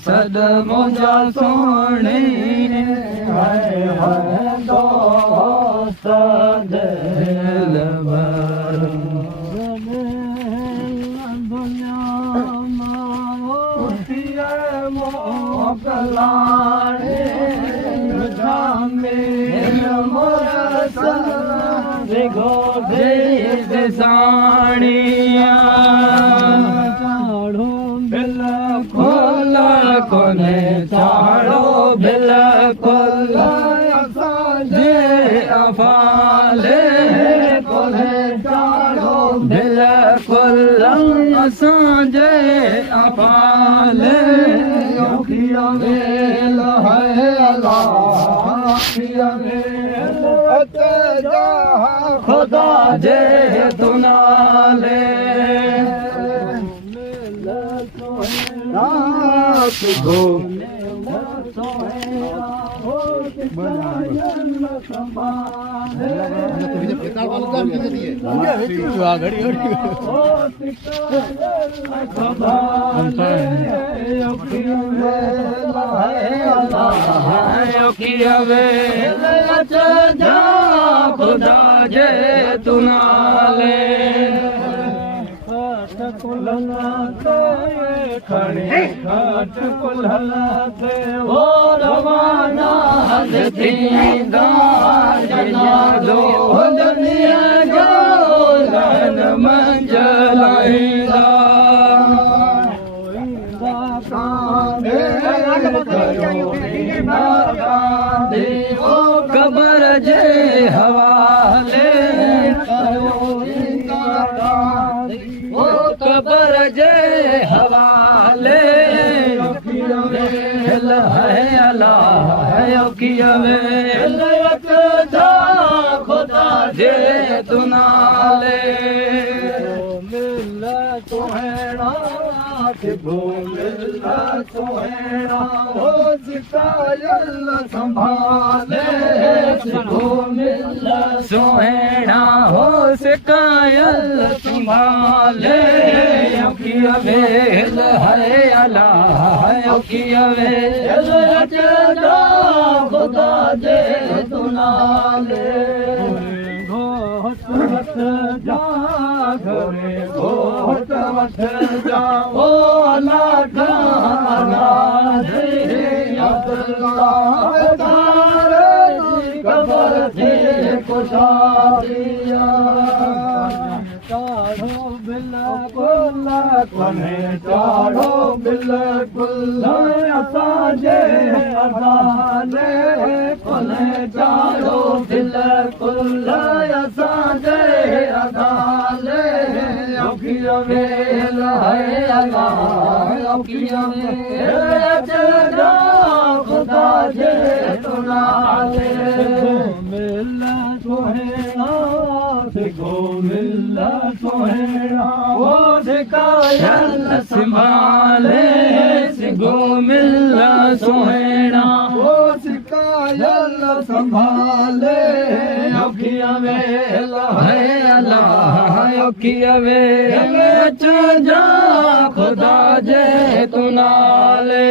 सद मुझा सोने दो सद दुनिया मोकलाणे साणिया चाड़ो बिल्कुल कोने चाड़ो बिल्कुल जे अफाले कोने चाड़ो बिल्कुल असांजे अफाले योखिया वेल है अल्लाह खुदा जे तुनाले रात को खुदा जे तुनाले खट कुल्हते वो रवाना थींदा जनाज़ो दुनिया जो लन मंजलाईंदा कबर जे हवाले कबर जे हवाले है अल्लाह है खुदा जे तुनाले सुहेड़ा सुहेड़ा हो सिकायल संभाले सुहेड़ा हो सिकायल संभाले योकिया वेल है अल्लाह योकिया वेल खुदा जे तुनाले घोट जा घरे घोट वठ जा ओ कबर थे कुशारिया चाड़ो बिल्कुल कोने चाड़ो बिल्कुल असांजे असांजे कोने चाड़ो बिल्कुल असांजे असांजे योकिया वेल है अल्लाह योकिया वेल खुदा जे तुनाले मिला सुहेड़ा सिखो मिला सुहेड़ा वो सिकायल संभाले सिखो मिला सुहेड़ा वो सिकायल संभाले योकिया वेल है अल्लाह योकिया वेल जा खुदा जे तुनाले